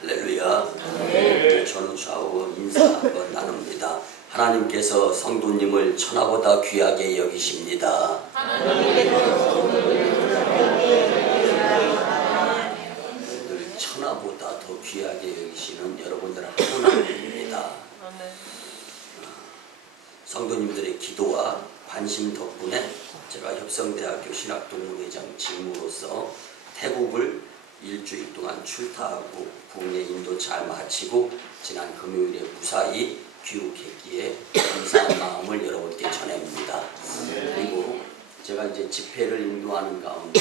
할렐루야. 네. 저는 좌우 인사 한번 나눕니다. 하나님께서 성도님을 천하보다 귀하게 여기십니다. 늘 천하보다 더 귀하게 여기시는 여러분들 하나님입니다. 성도님들의 기도와 관심 덕분에 제가 협성대학교 신학동문회장 직무로서 태국을 일주일 동안 출타하고 국내 인도 잘 마치고 지난 금요일에 무사히 귀국했기에 감사한 마음을 여러분께 전합니다. 그리고 제가 이제 집회를 인도하는 가운데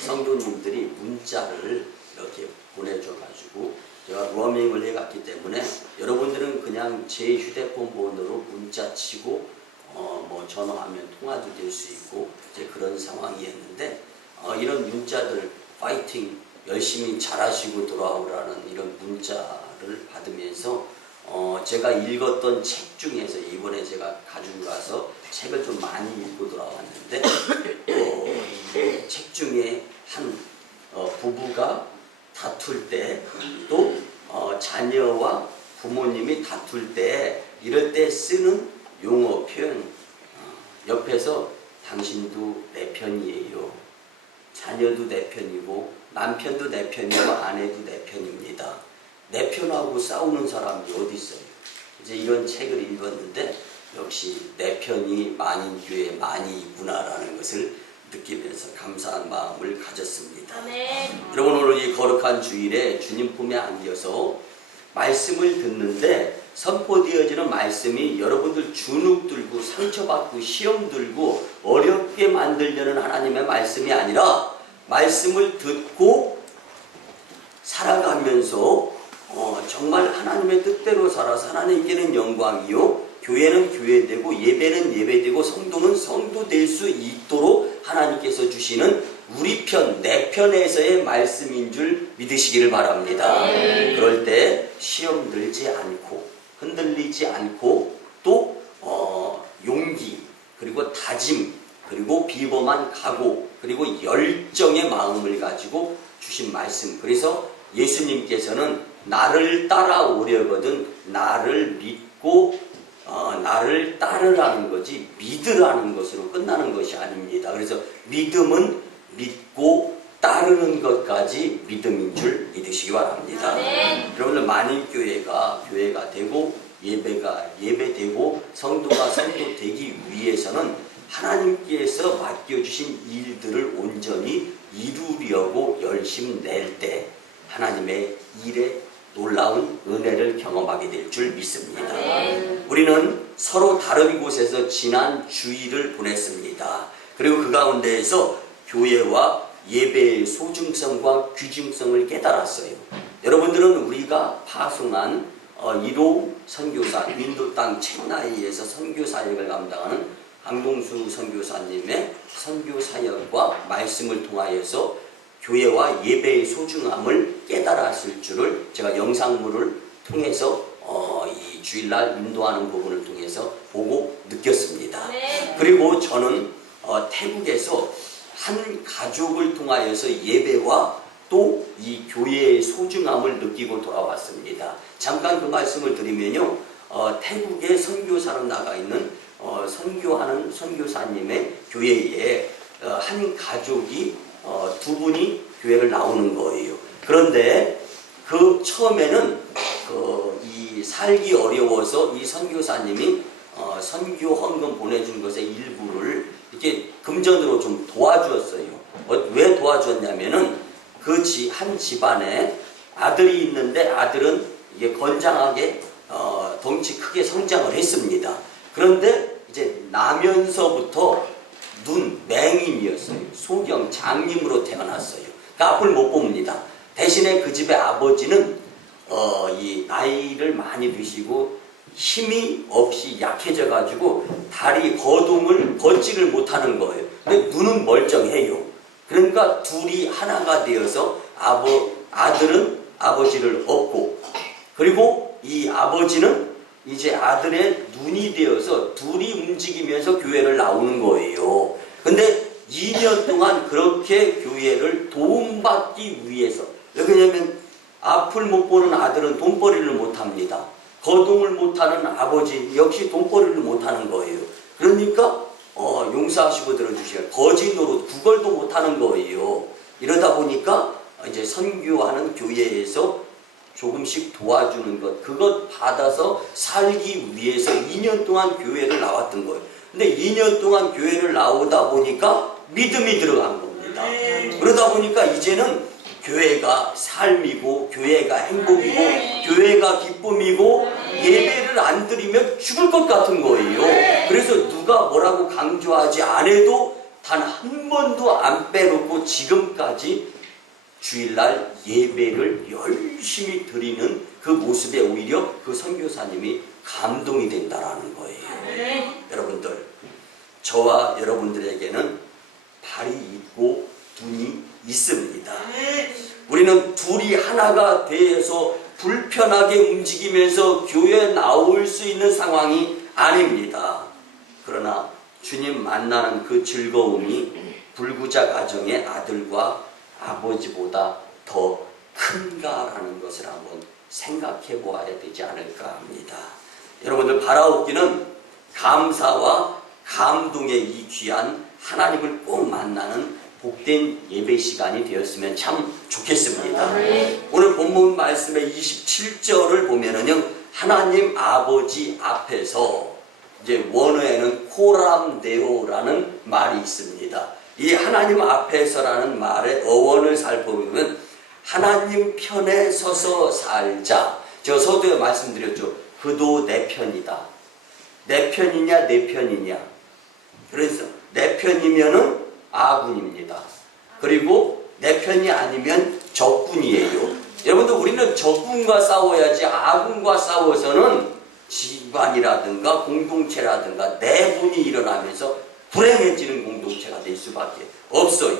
성도님들이 문자를 이렇게 보내줘가지고 제가 로밍을 해갔기 때문에 여러분들은 그냥 제 휴대폰 번호로 문자 치고 뭐 전화하면 통화도 될 수 있고 이제 그런 상황이었는데 이런 문자들 파이팅 열심히 잘하시고 돌아오라는 이런 문자를 받으면서 제가 읽었던 책 중에서 이번에 제가 가지고 가서 책을 좀 많이 읽고 돌아왔는데 책 중에 한 부부가 다툴 때 또 자녀와 부모님이 다툴 때 이럴 때 쓰는 용어 표현 옆에서 당신도 내 편이에요. 자녀도 내 편이고 남편도 내 편이고 아내도 내 편입니다. 내 편하고 싸우는 사람이 어디 있어요? 이제 이런 책을 읽었는데 역시 내 편이 만인교회에 많이 있구나라는 것을 느끼면서 감사한 마음을 가졌습니다. 아멘. 여러분 오늘 이 거룩한 주일에 주님 품에 안겨서 말씀을 듣는데 선포되어지는 말씀이 여러분들 주눅 들고 상처받고 시험 들고 어렵게 만들려는 하나님의 말씀이 아니라 말씀을 듣고 살아가면서 정말 하나님의 뜻대로 살아서 하나님께는 영광이요 교회는 교회되고 예배는 예배되고 성도는 성도 될 수 있도록 하나님께서 주시는 우리 편, 내 편에서의 말씀인 줄 믿으시기를 바랍니다. 그럴 때 시험 들지 않고 흔들리지 않고 또 용기 그리고 다짐 그리고 비범한 각오 그리고 열정의 마음을 가지고 주신 말씀. 그래서 예수님께서는 나를 따라오려거든 나를 믿고 나를 따르라는 거지 믿으라는 것으로 끝나는 것이 아닙니다. 그래서 믿음은 믿고 따르는 것까지 믿음인 줄 믿으시기 바랍니다. 여러분들 만인교회가 교회가 되고 예배가 예배되고 성도가 성도 되기 위해서는 하나님께서 맡겨주신 일들을 온전히 이루려고 열심 낼 때 하나님의 일에 놀라운 은혜를 경험하게 될 줄 믿습니다. 우리는 서로 다른 곳에서 지난 주일을 보냈습니다. 그리고 그 가운데에서 교회와 예배의 소중성과 귀중성을 깨달았어요. 여러분들은 우리가 파송한 1호 선교사 인도 땅 첸나이에서 선교 사역을 감당하는 강동수 선교사님의 선교 사역과 말씀을 통하여서 교회와 예배의 소중함을 깨달았을 줄을 제가 영상물을 통해서 이 주일날 인도하는 부분을 통해서 보고 느꼈습니다. 그리고 저는 태국에서 한 가족을 통하여서 예배와 또 이 교회의 소중함을 느끼고 돌아왔습니다. 잠깐 그 말씀을 드리면요. 태국에 선교사로 나가 있는 선교하는 선교사님의 교회에 한 가족이 두 분이 교회를 나오는 거예요. 그런데 그 처음에는 이 살기 어려워서 이 선교사님이 선교 헌금 보내준 것의 일부를 이렇게 금전으로 좀 도와주었어요. 왜 도와주었냐면은 한 집안에 아들이 있는데 아들은 이게 건장하게 덩치 크게 성장을 했습니다. 그런데 이제 나면서부터 맹인이었어요. 소경 장님으로 태어났어요. 그러니까 앞을 못 봅니다. 대신에 그 집의 아버지는 이 나이를 많이 드시고 힘이 없이 약해져 가지고 다리 거동을 걷지를 못하는 거예요. 근데 눈은 멀쩡해요. 그러니까 둘이 하나가 되어서 아들은 아버지를 얻고 그리고 이 아버지는 이제 아들의 눈이 되어서 둘이 움직이면서 교회를 나오는 거예요. 근데 2년 동안 그렇게 교회를 도움받기 위해서, 왜냐면 앞을 못 보는 아들은 돈벌이를 못합니다. 거동을 못하는 아버지 역시 돈벌이를 못하는 거예요. 그러니까 용서하시고 들어주시면 거지 노릇 구걸도 못하는 거예요. 이러다 보니까 이제 선교하는 교회에서 조금씩 도와주는 것, 그것 받아서 살기 위해서 2년 동안 교회를 나왔던 거예요. 근데 2년 동안 교회를 나오다 보니까 믿음이 들어간 겁니다. 그러다 보니까 이제는 교회가 삶이고 교회가 행복이고 교회가 기쁨이고 예배를 안 드리면 죽을 것 같은 거예요. 그래서 누가 뭐라고 강조하지 않아도 단 한 번도 안 빼놓고 지금까지 주일날 예배를 열심히 드리는 그 모습에 오히려 그 선교사님이 감동이 된다라는 거예요. 여러분들, 저와 여러분들에게는 발이 있고 눈이 있습니다. 우리는 둘이 하나가 돼서 불편하게 움직이면서 교회에 나올 수 있는 상황이 아닙니다. 그러나 주님 만나는 그 즐거움이 불구자 가정의 아들과 아버지보다 더 큰가라는 것을 한번 생각해 보아야 되지 않을까 합니다. 여러분들, 바라옵기는 감사와 감동의 이 귀한 하나님을 꼭 만나는 복된 예배 시간이 되었으면 참 좋겠습니다. 오늘 본문 말씀의 27절을 보면은요, 하나님 아버지 앞에서 이제 원어에는 코람데오라는 말이 있습니다. 이 하나님 앞에서라는 말의 어원을 살펴보면 하나님 편에 서서 살자. 저 서두에 말씀드렸죠. 그도 내 편이다. 내 편이냐 내 편이냐. 그래서 내 편이면은 아군입니다. 그리고 내 편이 아니면 적군이에요. 여러분들, 우리는 적군과 싸워야지 아군과 싸워서는 집안이라든가 공동체라든가 내분이 일어나면서 불행해지는 공동체가 될 수밖에 없어요.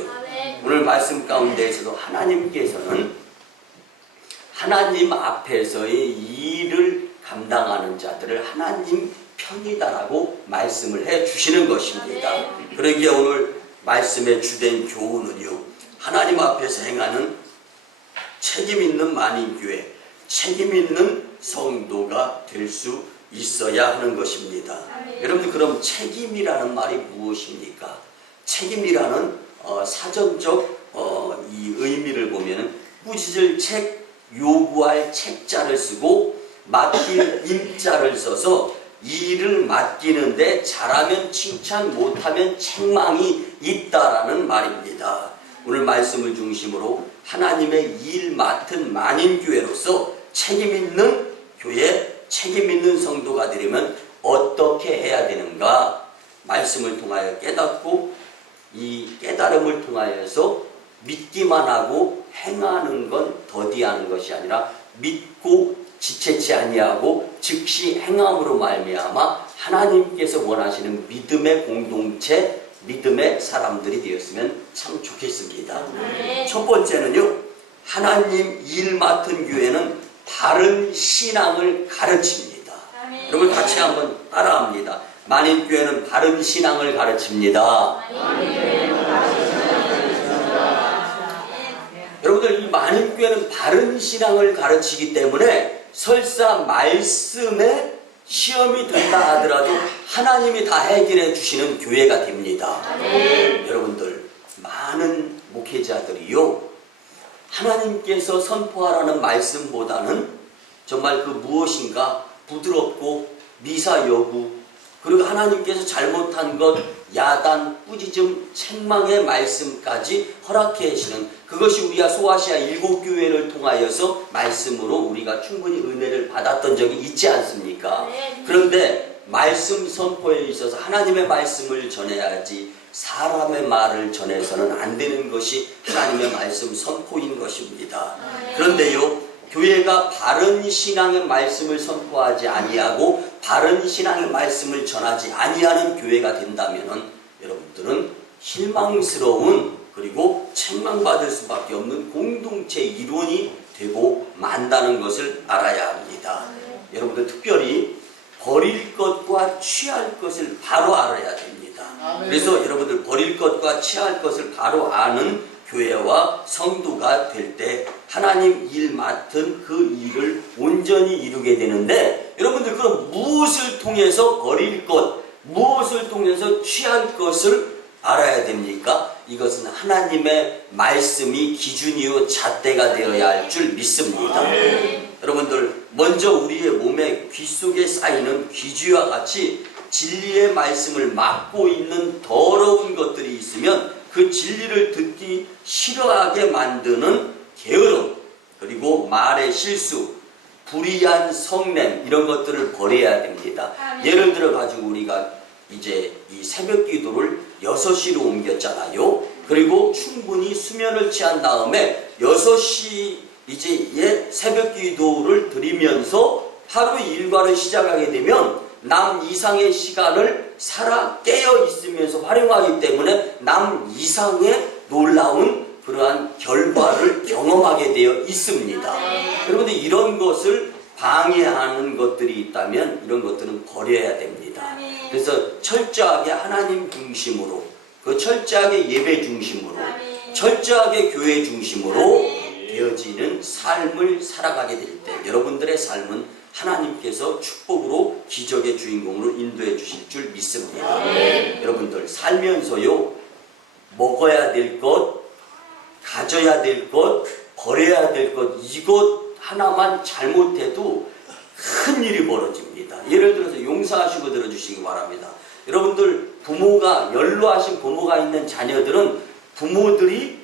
오늘 말씀 가운데에서도 하나님께서는 하나님 앞에서의 일을 감당하는 자들을 하나님 편이다라고 말씀을 해 주시는 것입니다. 그러기에 오늘 말씀의 주된 교훈은요, 하나님 앞에서 행하는 책임 있는 만인교회, 책임 있는 성도가 될 수 있어야 하는 것입니다. 여러분들, 그럼 책임이라는 말이 무엇입니까? 책임이라는 사전적 이 의미를 보면은 꾸짖을 책, 요구할 책자를 쓰고 맡길 임자를 써서 일을 맡기는데 잘하면 칭찬, 못하면 책망이 있다라는 말입니다. 오늘 말씀을 중심으로 하나님의 일 맡은 만인교회로서 책임 있는 교회, 책임 있는 성도가 되려면 어떻게 해야 되는가? 말씀을 통하여 깨닫고 이 깨달음을 통하여서 믿기만 하고 행하는 건 더디하는 것이 아니라 믿고 지체치 아니하고 즉시 행함으로 말미암아 하나님께서 원하시는 믿음의 공동체, 믿음의 사람들이 되었으면 참 좋겠습니다. 첫 번째는요, 하나님 일 맡은 교회는 바른 신앙을 가르칩니다. 여러분 같이 한번 따라합니다. 만인교회는 바른 신앙을 가르칩니다. 여러분들, 이 만인교회는 바른 신앙을 가르치기 때문에 설사 말씀에 시험이 든다 하더라도 하나님이 다 해결해 주시는 교회가 됩니다. 여러분들, 많은 목회자들이요, 하나님께서 선포하라는 말씀보다는 정말 그 무엇인가 부드럽고 미사 여구, 그리고 하나님께서 잘못한 것, 야단, 꾸짖음, 책망의 말씀까지 허락해 주시는, 그것이 우리가 소아시아 7교회를 통하여서 말씀으로 우리가 충분히 은혜를 받았던 적이 있지 않습니까? 그런데 말씀 선포에 있어서 하나님의 말씀을 전해야지 사람의 말을 전해서는 안 되는 것이 하나님의 말씀 선포인 것입니다. 그런데요, 교회가 바른 신앙의 말씀을 선포하지 아니하고 바른 신앙의 말씀을 전하지 아니하는 교회가 된다면 여러분들은 실망스러운, 그리고 책망받을 수밖에 없는 공동체 일원이 되고 만다는 것을 알아야 합니다. 여러분들, 특별히 버릴 것과 취할 것을 바로 알아야 됩니다. 그래서 여러분들, 버릴 것과 취할 것을 바로 아는 교회와 성도가 될 때 하나님 일 맡은 그 일을 온전히 이루게 되는데, 여러분들 그럼 무엇을 통해서 버릴 것, 무엇을 통해서 취할 것을 알아야 됩니까? 이것은 하나님의 말씀이 기준이요 잣대가 되어야 할 줄 믿습니다. 여러분들 먼저 우리의 몸에 귀 속에 쌓이는 귀지와 같이 진리의 말씀을 막고 있는 더러운 것들이 있으면 그 진리를 듣기 싫어하게 만드는 게으름, 그리고 말의 실수, 불의한 성냄, 이런 것들을 버려야 됩니다. 예를 들어 가지고 우리가 이제 이 새벽 기도를 6시로 옮겼잖아요. 그리고 충분히 수면을 취한 다음에 6시 이제 새벽 기도를 드리면서 하루 일과를 시작하게 되면 남 이상의 시간을 살아 깨어 있으면서 활용하기 때문에 남 이상의 놀라운 그러한 결과를 경험하게 되어 있습니다. 여러분들 이런 것을 방해하는 것들이 있다면 이런 것들은 버려야 됩니다. 그래서 철저하게 하나님 중심으로, 그 철저하게 예배 중심으로, 철저하게 교회 중심으로 되어지는 삶을 살아가게 될 때 여러분들의 삶은 하나님께서 축복으로 기적의 주인공으로 인도해 주실 줄 믿습니다. 여러분들 살면서요, 먹어야 될 것, 가져야 될 것, 버려야 될 것, 이것 하나만 잘못해도 큰 일이 벌어집니다. 예를 들어서 용서하시고 들어주시기 바랍니다. 여러분들 부모가, 연로하신 부모가 있는 자녀들은 부모들이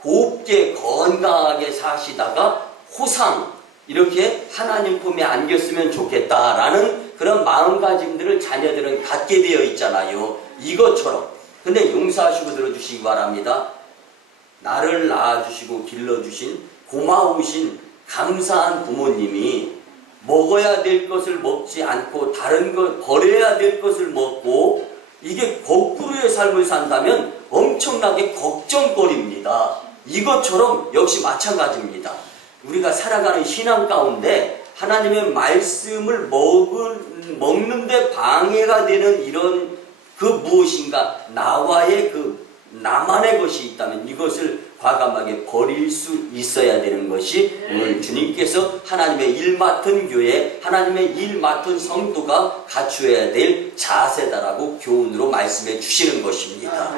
곱게 건강하게 사시다가 호상, 이렇게 하나님 품에 안겼으면 좋겠다라는 그런 마음가짐들을 자녀들은 갖게 되어 있잖아요. 이것처럼. 근데 용서하시고 들어주시기 바랍니다. 나를 낳아주시고 길러주신 고마우신 감사한 부모님이 먹어야 될 것을 먹지 않고 다른 것, 버려야 될 것을 먹고 이게 거꾸로의 삶을 산다면 엄청나게 걱정거리입니다. 이것처럼 역시 마찬가지입니다. 우리가 살아가는 신앙 가운데 하나님의 말씀을 먹는데 방해가 되는 이런 그 무엇인가, 나와의 그 나만의 것이 있다면 이것을 과감하게 버릴 수 있어야 되는 것이 오늘 주님께서 하나님의 일 맡은 교회, 하나님의 일 맡은 성도가 갖추어야 될 자세다라고 교훈으로 말씀해 주시는 것입니다.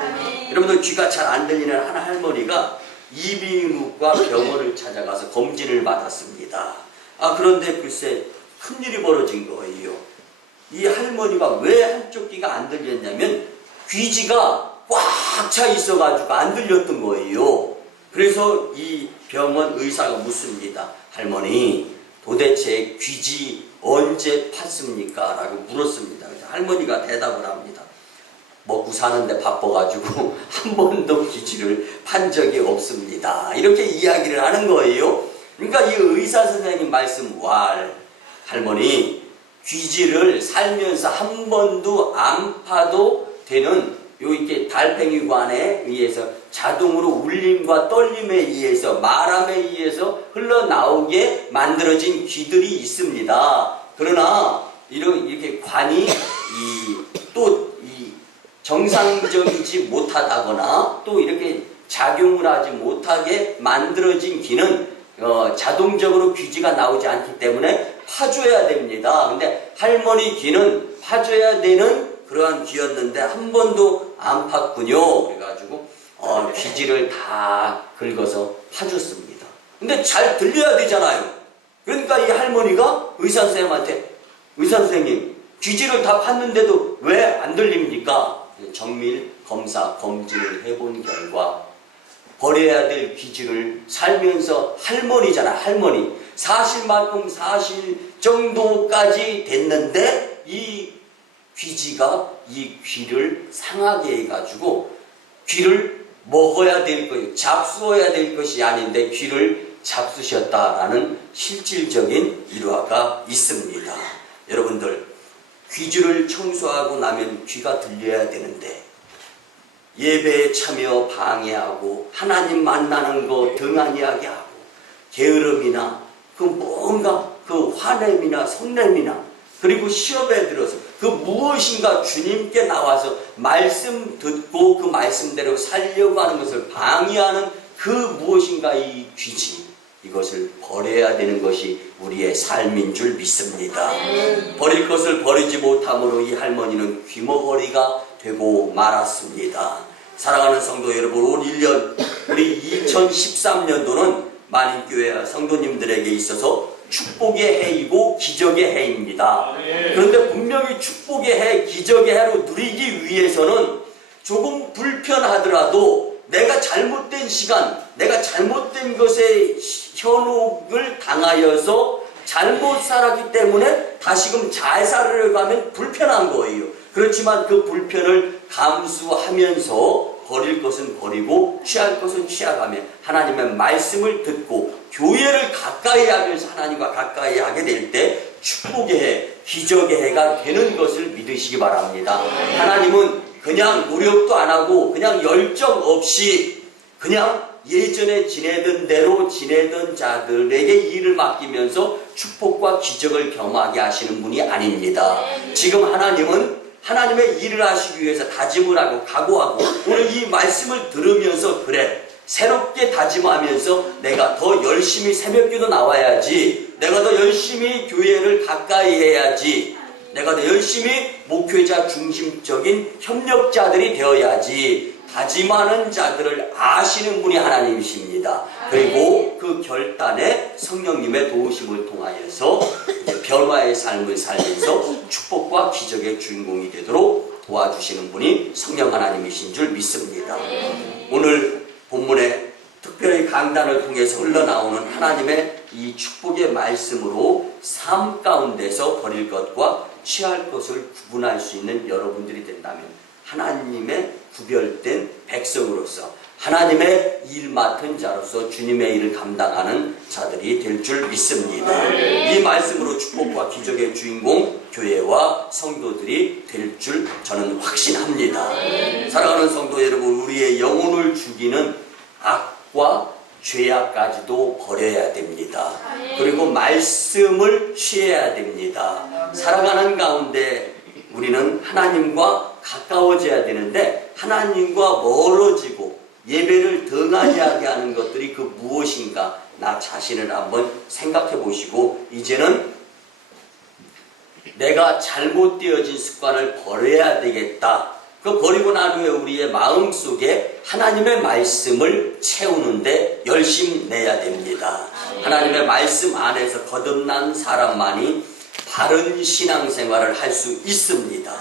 여러분들 귀가 잘 안 들리는 한 할머니가 이비인후과 병원을 찾아가서 검진을 받았습니다. 그런데 글쎄 큰일이 벌어진 거예요. 이 할머니가 왜 한쪽 귀가 안 들렸냐면 귀지가 꽉 차 있어가지고 안 들렸던 거예요. 그래서 이 병원 의사가 묻습니다. 할머니, 도대체 귀지 언제 팠습니까? 라고 물었습니다. 그래서 할머니가 대답을 합니다. 먹고 사는데 바빠가지고 한 번도 귀지를 판 적이 없습니다. 이렇게 이야기를 하는 거예요. 그러니까 이 의사 선생님 말씀, 할머니, 귀지를 살면서 한 번도 안 파도 되는 요 이렇게 달팽이관에 의해서 자동으로 울림과 떨림에 의해서, 바람에 의해서 흘러나오게 만들어진 귀들이 있습니다. 그러나 이렇게 관이 정상적이지 못하다거나 또 이렇게 작용을 하지 못하게 만들어진 귀는 자동적으로 귀지가 나오지 않기 때문에 파줘야 됩니다. 근데 할머니 귀는 파줘야 되는 그러한 귀였는데 한 번도 안 팠군요. 그래가지고 귀지를 다 긁어서 파줬습니다. 근데 잘 들려야 되잖아요. 그러니까 이 할머니가 의사 선생님한테, 의사 선생님, 귀지를 다 팠는데도 왜 안 들립니까? 정밀 검사 검진을 해본 결과 버려야 될 귀지를 살면서, 할머니잖아, 할머니, 사실만큼 사실 정도까지 됐는데 이 귀지가 이 귀를 상하게 해가지고 귀를 먹어야 될 것, 잡수어야 될 것이 아닌데 귀를 잡수셨다라는 실질적인 일화가 있습니다. 여러분들, 귀지를 청소하고 나면 귀가 들려야 되는데 예배에 참여 방해하고 하나님 만나는 거 등한히하게 하고 게으름이나 그 뭔가 그 화냄이나 성냄이나 그리고 시험에 들어서 그 무엇인가 주님께 나와서 말씀 듣고 그 말씀대로 살려고 하는 것을 방해하는 그 무엇인가 이 귀지, 이것을 버려야 되는 것이 우리의 삶인 줄 믿습니다. 버릴 것을 버리지 못함으로 이 할머니는 귀머거리가 되고 말았습니다. 사랑하는 성도 여러분, 올 1년 우리 2013년도는 만인교회 성도님들에게 있어서 축복의 해이고 기적의 해입니다. 그런데 분명히 축복의 해, 기적의 해로 누리기 위해서는 조금 불편하더라도 내가 잘못된 시간, 내가 잘못된 것에 현혹을 당하여서 잘못 살았기 때문에 다시금 잘 살으려고 하면 불편한 거예요. 그렇지만 그 불편을 감수하면서 버릴 것은 버리고 취할 것은 취하가며 하나님의 말씀을 듣고 교회를 가까이 하면서 하나님과 가까이 하게 될 때 축복의 해, 기적의 해가 되는 것을 믿으시기 바랍니다. 하나님은 그냥 노력도 안 하고 그냥 열정 없이 그냥 예전에 지내던 대로 지내던 자들에게 일을 맡기면서 축복과 기적을 경험하게 하시는 분이 아닙니다. 지금 하나님은 하나님의 일을 하시기 위해서 다짐을 하고 각오하고 오늘 이 말씀을 들으면서 그래, 새롭게 다짐하면서 내가 더 열심히 새벽기도 나와야지, 내가 더 열심히 교회를 가까이 해야지, 내가 더 열심히 목회자 중심적인 협력자들이 되어야지 다짐하는 자들을 아시는 분이 하나님이십니다. 그리고 그 결단에 성령님의 도우심을 통하여서 변화의 삶을 살면서 축복과 기적의 주인공이 되도록 도와주시는 분이 성령 하나님이신 줄 믿습니다. 오늘 본문에 특별히 강단을 통해서 흘러나오는 하나님의 이 축복의 말씀으로 삶 가운데서 버릴 것과 취할 것을 구분할 수 있는 여러분들이 된다면 하나님의 구별된 백성으로서 하나님의 일 맡은 자로서 주님의 일을 감당하는 자들이 될 줄 믿습니다. 이 말씀으로 축복과 기적의 주인공 교회와 성도들이 될 줄 저는 확신합니다. 사랑하는 성도 여러분, 우리의 영혼을 죽이는 악과 죄악까지도 버려야 됩니다. 그리고 말씀을 취해야 됩니다. 살아가는 가운데 우리는 하나님과 가까워져야 되는데 하나님과 멀어지고 예배를 등하게 하게 하는 것들이 그 무엇인가 나 자신을 한번 생각해 보시고 이제는 내가 잘못되어진 습관을 버려야 되겠다. 그 버리고 난 후에 우리의 마음속에 하나님의 말씀을 채우는데 열심 내야 됩니다. 하나님의 말씀 안에서 거듭난 사람만이 바른 신앙생활을 할 수 있습니다.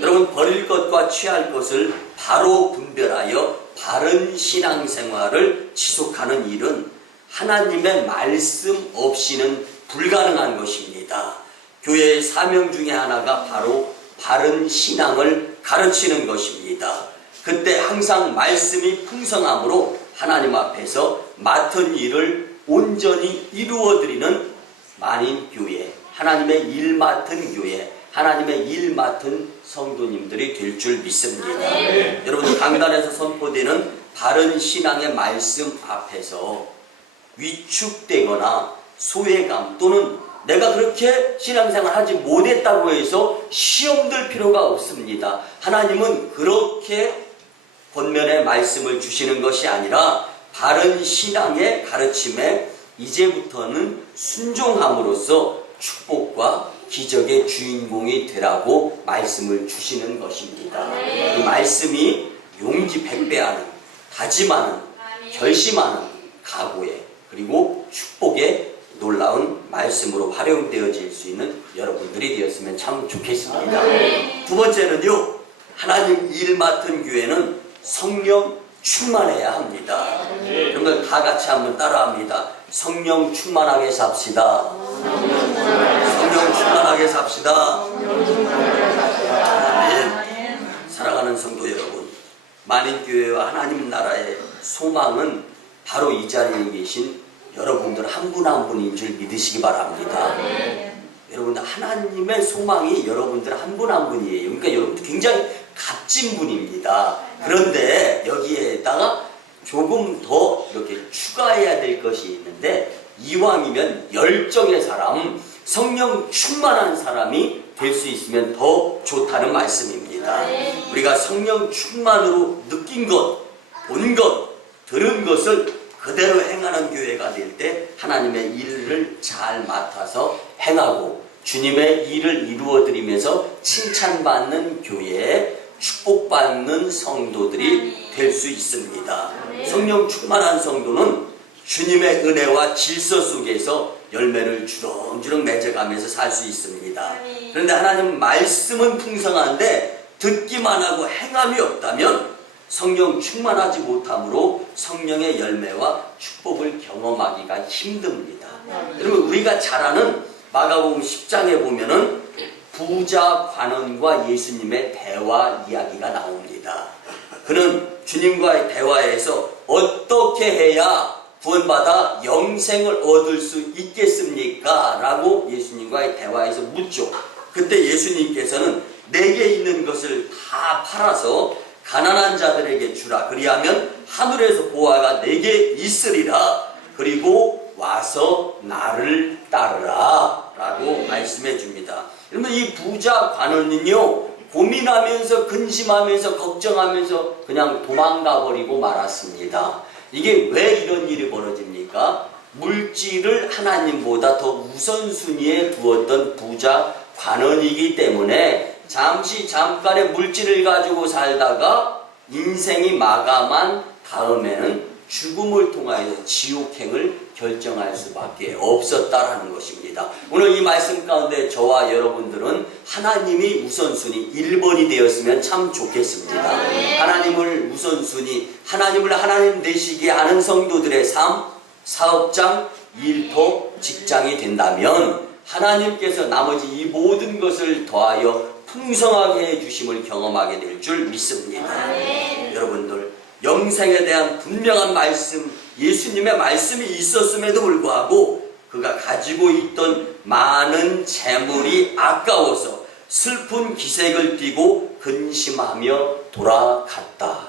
여러분, 버릴 것과 취할 것을 바로 분별하여 바른 신앙생활을 지속하는 일은 하나님의 말씀 없이는 불가능한 것입니다. 교회의 사명 중에 하나가 바로 바른 신앙을 가르치는 것입니다. 그때 항상 말씀이 풍성함으로 하나님 앞에서 맡은 일을 온전히 이루어드리는 만인교회, 하나님의 일 맡은 교회, 하나님의 일 맡은 성도님들이 될 줄 믿습니다. 여러분, 강단에서 선포되는 바른 신앙의 말씀 앞에서 위축되거나 소외감 또는 내가 그렇게 신앙생활 하지 못했다고 해서 시험 들 필요가 없습니다. 하나님은 그렇게 권면의 말씀을 주시는 것이 아니라 바른 신앙의 가르침에 이제부터는 순종함으로써 축복과 기적의 주인공이 되라고 말씀을 주시는 것입니다. 이 말씀이 용기 백배하는, 다짐하는, 결심하는 각오에 그리고 축복의 놀라운 말씀으로 활용되어질 수 있는 여러분들이 되었으면 참 좋겠습니다. 두 번째는요, 하나님 일 맡은 교회는 성령 충만해야 합니다. 여러분들 다 같이 한번 따라합니다. 성령 충만하게 삽시다. 성령 충만하게 삽시다. 아멘. 사랑하는 성도 여러분, 만인교회와 하나님 나라의 소망은 바로 이 자리에 계신 여러분들 한 분 한 분인 줄 믿으시기 바랍니다. 여러분들 하나님의 소망이 여러분들 한 분 한 분이에요. 그러니까 여러분들 굉장히 값진 분입니다. 그런데 여기에다가 조금 더 이렇게 추가해야 될 것이 있는데, 이왕이면 열정의 사람, 성령 충만한 사람이 될 수 있으면 더 좋다는 말씀입니다. 우리가 성령 충만으로 느낀 것, 본 것, 들은 것을 그대로 행하는 교회가 될 때 하나님의 일을 잘 맡아서 행하고 주님의 일을 이루어드리면서 칭찬받는 교회에 축복받는 성도들이 될 수 있습니다. 성령 충만한 성도는 주님의 은혜와 질서 속에서 열매를 주렁주렁 맺어가면서 살 수 있습니다. 그런데 하나님 말씀은 풍성한데 듣기만 하고 행함이 없다면 성령 충만하지 못함으로 성령의 열매와 축복을 경험하기가 힘듭니다. 여러분, 우리가 잘 아는 마가복음 10장에 보면은 부자 관원과 예수님의 대화 이야기가 나옵니다. 그는 주님과의 대화에서 어떻게 해야 구원받아 영생을 얻을 수 있겠습니까? 라고 예수님과의 대화에서 묻죠. 그때 예수님께서는 내게 있는 것을 다 팔아서 가난한 자들에게 주라. 그리하면 하늘에서 보화가 내게 있으리라. 그리고 와서 나를 따르라. 라고 말씀해 줍니다. 그러면 이 부자 관원은요, 고민하면서 근심하면서 걱정하면서 그냥 도망가 버리고 말았습니다. 이게 왜 이런 일이 벌어집니까? 물질을 하나님보다 더 우선순위에 두었던 부자 관원이기 때문에 잠깐의 물질을 가지고 살다가 인생이 마감한 다음에는 죽음을 통하여 지옥행을 결정할 수밖에 없었다라는 것입니다. 오늘 이 말씀 가운데 저와 여러분들은 하나님이 우선순위 1번이 되었으면 참 좋겠습니다. 하나님을 우선순위, 하나님을 하나님 되시게 하는 성도들의 삶, 사업장, 일터, 직장이 된다면 하나님께서 나머지 이 모든 것을 더하여 풍성하게 해주심을 경험하게 될 줄 믿습니다. 여러분들, 영생에 대한 분명한 말씀, 예수님의 말씀이 있었음에도 불구하고 그가 가지고 있던 많은 재물이 아까워서 슬픈 기색을 띠고 근심하며 돌아갔다.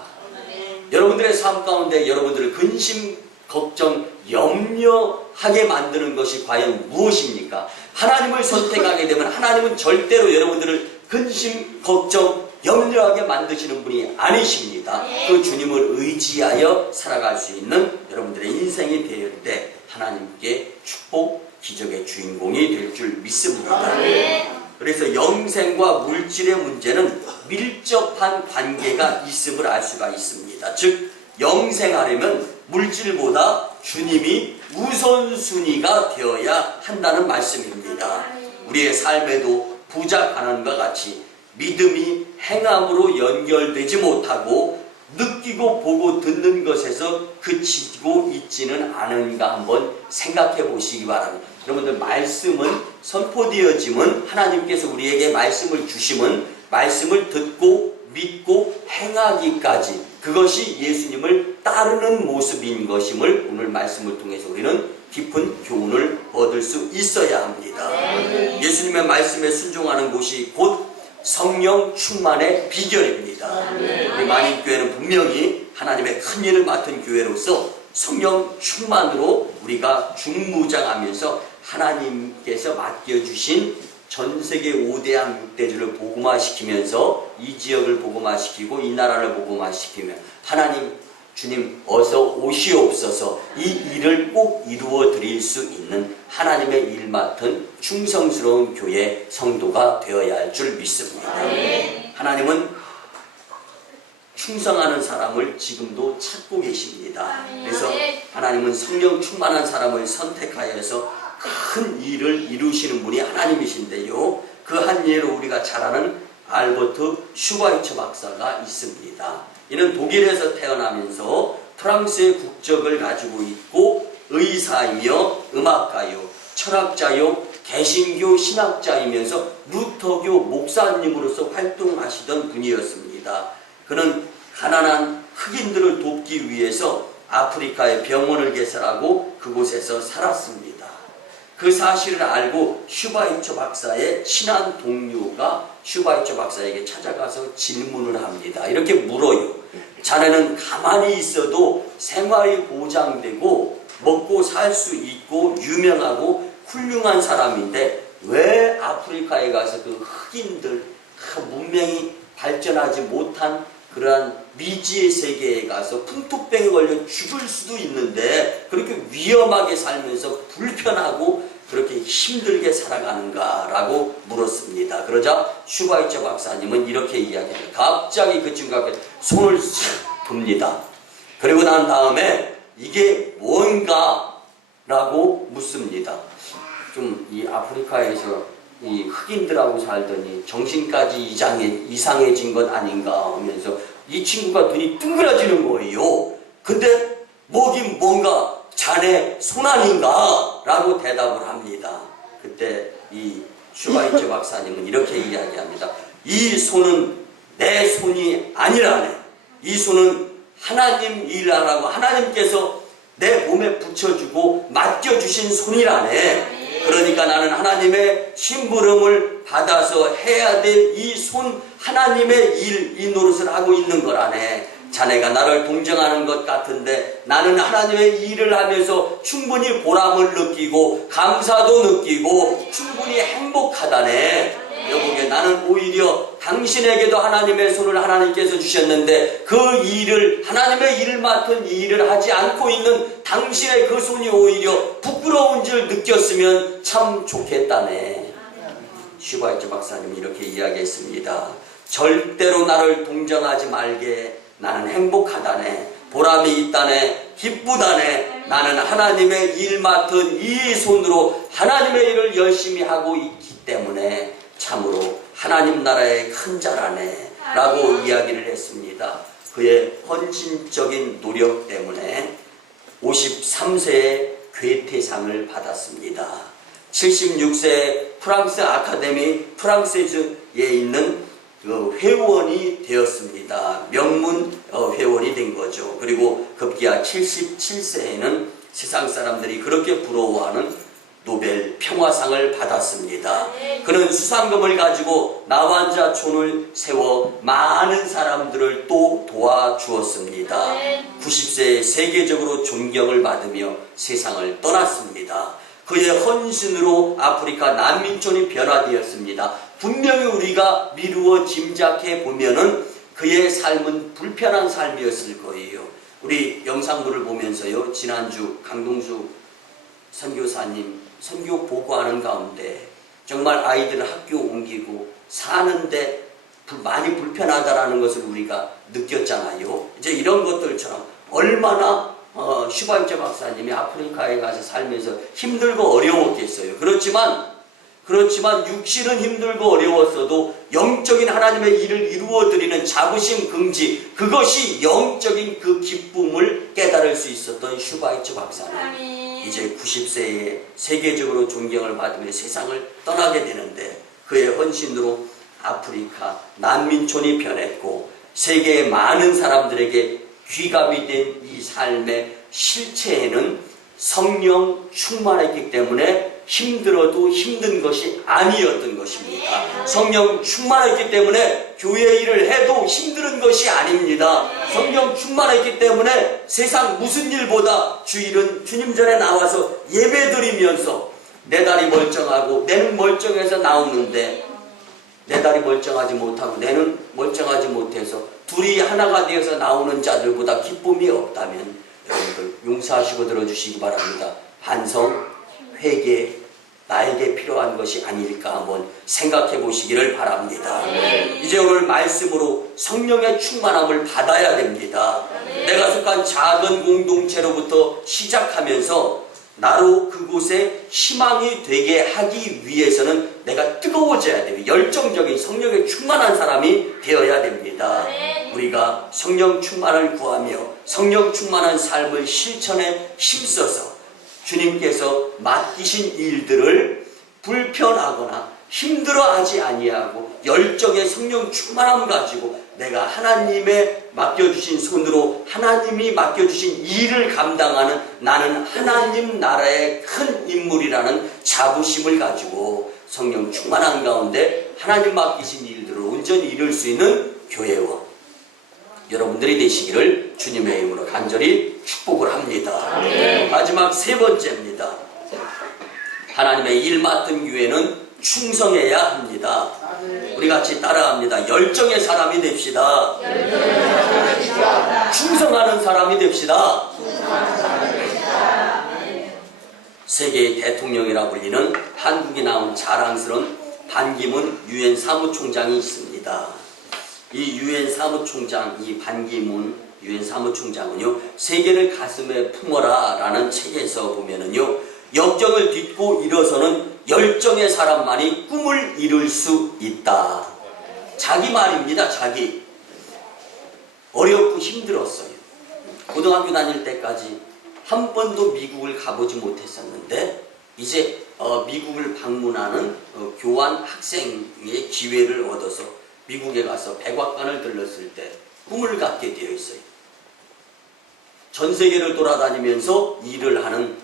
여러분들의 삶 가운데 여러분들을 근심, 걱정, 염려하게 만드는 것이 과연 무엇입니까? 하나님을 선택하게 되면 하나님은 절대로 여러분들을 근심, 걱정, 염려하게 만드시는 분이 아니십니다. 그 주님을 의지하여 살아갈 수 있는 여러분들의 인생이 될 때 하나님께 축복, 기적의 주인공이 될 줄 믿습니다. 그래서 영생과 물질의 문제는 밀접한 관계가 있음을 알 수가 있습니다. 즉 영생하려면 물질보다 주님이 우선순위가 되어야 한다는 말씀입니다. 우리의 삶에도 부자 가난과 같이 믿음이 행함으로 연결되지 못하고 느끼고 보고 듣는 것에서 그치고 있지는 않은가 한번 생각해 보시기 바랍니다. 여러분들, 말씀은 선포되어짐은 하나님께서 우리에게 말씀을 주심은 말씀을 듣고 믿고 행하기까지, 그것이 예수님을 따르는 모습인 것임을 오늘 말씀을 통해서 우리는 깊은 교훈을 얻을 수 있어야 합니다. 예수님의 말씀에 순종하는 곳이 곧 성령 충만의 비결입니다. 우리 만인교회는 분명히 하나님의 큰 일을 맡은 교회로서 성령 충만으로 우리가 중무장하면서 하나님께서 맡겨주신 전세계 5대양 6대주를 복음화시키면서 이 지역을 복음화시키고 이 나라를 복음화시키며 하나님, 주님 어서 오시옵소서, 이 일을 꼭 이루어 드릴 수 있는 하나님의 일 맡은 충성스러운 교회 성도가 되어야 할 줄 믿습니다. 하나님은 충성하는 사람을 지금도 찾고 계십니다. 그래서 하나님은 성령 충만한 사람을 선택하여서 큰 일을 이루시는 분이 하나님이신데요, 그 한 예로 우리가 잘 아는 알버트 슈바이처 박사가 있습니다. 이는 독일에서 태어나면서 프랑스의 국적을 가지고 있고 의사이며 음악가요, 철학자요, 개신교 신학자이면서 루터교 목사님으로서 활동하시던 분이었습니다. 그는 가난한 흑인들을 돕기 위해서 아프리카에 병원을 개설하고 그곳에서 살았습니다. 그 사실을 알고 슈바이처 박사의 친한 동료가 슈바이처 박사에게 찾아가서 질문을 합니다. 이렇게 물어요. 자네는 가만히 있어도 생활이 보장되고 먹고 살 수 있고 유명하고 훌륭한 사람인데 왜 아프리카에 가서 그 흑인들, 문명이 발전하지 못한 그러한 미지의 세계에 가서 풍토병에 걸려 죽을 수도 있는데 그렇게 위험하게 살면서 불편하고 그렇게 힘들게 살아가는가라고 물었습니다. 그러자 슈바이처 박사님은 이렇게 이야기합니다. 갑자기 그 친구가 손을 싹 봅니다. 그리고 난 다음에 이게 뭔가 라고 묻습니다. 좀 이 아프리카에서 이 흑인들하고 살더니 정신까지 이상해진 것 아닌가 하면서 이 친구가 눈이 둥그러지는 거예요. 근데 뭐긴 뭔가 자네 손 아닌가? 라고 대답을 합니다. 그때 이 슈바이처 박사님은 이렇게 이야기합니다. 이 손은 내 손이 아니라네. 이 손은 하나님 일하라고 하나님께서 내 몸에 붙여주고 맡겨주신 손이라네. 그러니까 나는 하나님의 심부름을 받아서 해야 될 이 손 하나님의 일, 이 노릇을 하고 있는 거라네. 자네가 나를 동정하는 것 같은데 나는 하나님의 일을 하면서 충분히 보람을 느끼고 감사도 느끼고 충분히 행복하다네. 여보게 나는 오히려 당신에게도 하나님의 손을 하나님께서 주셨는데 그 일을 하나님의 일을 맡은 이 일을 하지 않고 있는 당신의 그 손이 오히려 부끄러운 줄 느꼈으면 참 좋겠다네. 슈바이처 박사님이 이렇게 이야기했습니다. 절대로 나를 동정하지 말게. 나는 행복하다네. 보람이 있다네. 기쁘다네. 나는 하나님의 일 맡은 이 손으로 하나님의 일을 열심히 하고 있기 때문에 참으로 하나님 나라의 큰 자라네 라고 이야기를 했습니다. 그의 헌신적인 노력 때문에 53세에 괴테상을 받았습니다. 76세에 프랑스 아카데미 프랑스에 있는 그 회원이 되었습니다. 명문 회원이 된 거죠. 그리고 급기야 77세에는 세상 사람들이 그렇게 부러워하는 노벨 평화상을 받았습니다. 그는 수상금을 가지고 나환자촌을 세워 많은 사람들을 또 도와주었습니다. 90세에 세계적으로 존경을 받으며 세상을 떠났습니다. 그의 헌신으로 아프리카 난민촌이 변화되었습니다. 분명히 우리가 미루어 짐작해 보면은 그의 삶은 불편한 삶이었을 거예요. 우리 영상물을 보면서요, 지난주 강동수 선교사님 선교 보고하는 가운데 정말 아이들을 학교 옮기고 사는데 많이 불편하다라는 것을 우리가 느꼈잖아요. 이제 이런 것들처럼 얼마나 슈바이처 박사님이 아프리카에 가서 살면서 힘들고 어려웠겠어요. 그렇지만 육신은 힘들고 어려웠어도 영적인 하나님의 일을 이루어드리는 자부심 긍지, 그것이 영적인 그 기쁨을 깨달을 수 있었던 슈바이처 박사님. 이제 90세에 세계적으로 존경을 받으며 세상을 떠나게 되는데 그의 헌신으로 아프리카 난민촌이 변했고 세계의 많은 사람들에게 귀감이 된 이 삶의 실체에는 성령 충만했기 때문에 힘들어도 힘든 것이 아니었던 것입니다. 성령 충만했기 때문에 교회 일을 해도 힘든 것이 아닙니다. 성령 충만했기 때문에 세상 무슨 일보다 주일은 주님 전에 나와서 예배드리면서 내 다리 멀쩡하고 내는 멀쩡해서 나오는데 내 다리 멀쩡하지 못하고 내는 멀쩡하지 못해서 둘이 하나가 되어서 나오는 자들보다 기쁨이 없다면 여러분들 용서하시고 들어주시기 바랍니다. 반성, 회개, 나에게 필요한 것이 아닐까 한번 생각해 보시기를 바랍니다. 이제 오늘 말씀으로 성령의 충만함을 받아야 됩니다. 내가 속한 작은 공동체로부터 시작하면서 나로 그곳에 희망이 되게 하기 위해서는 내가 뜨거워져야 돼요. 열정적인 성령의 충만한 사람이 되어야 됩니다. 우리가 성령 충만을 구하며 성령 충만한 삶을 실천에 힘써서 주님께서 맡기신 일들을 불편하거나 힘들어하지 아니하고 열정의 성령 충만함 가지고 내가 하나님의 맡겨주신 손으로 하나님이 맡겨주신 일을 감당하는 나는 하나님 나라의 큰 인물이라는 자부심을 가지고 성령 충만한 가운데 하나님 맡기신 일들을 온전히 이룰 수 있는 교회와 여러분들이 되시기를 주님의 이름으로 간절히 축복을 합니다. 마지막 세 번째입니다. 하나님의 일 맡은 교회는 충성해야 합니다. 우리 같이 따라합니다. 열정의 사람이 됩시다. 충성하는 사람이 됩시다. 세계의 대통령이라 불리는 한국이 낳은 자랑스러운 반기문 유엔 사무총장이 있습니다. 이 유엔 사무총장, 이 반기문 유엔 사무총장은요, 세계를 가슴에 품어라 라는 책에서 보면은요, 역경을 딛고 일어서는 열정의 사람만이 꿈을 이룰 수 있다. 자기 말입니다. 자기. 어렵고 힘들었어요. 고등학교 다닐 때까지 한 번도 미국을 가보지 못했었는데 이제 미국을 방문하는 교환 학생의 기회를 얻어서 미국에 가서 백악관을 들렀을 때 꿈을 갖게 되어 있어요. 전 세계를 돌아다니면서 일을 하는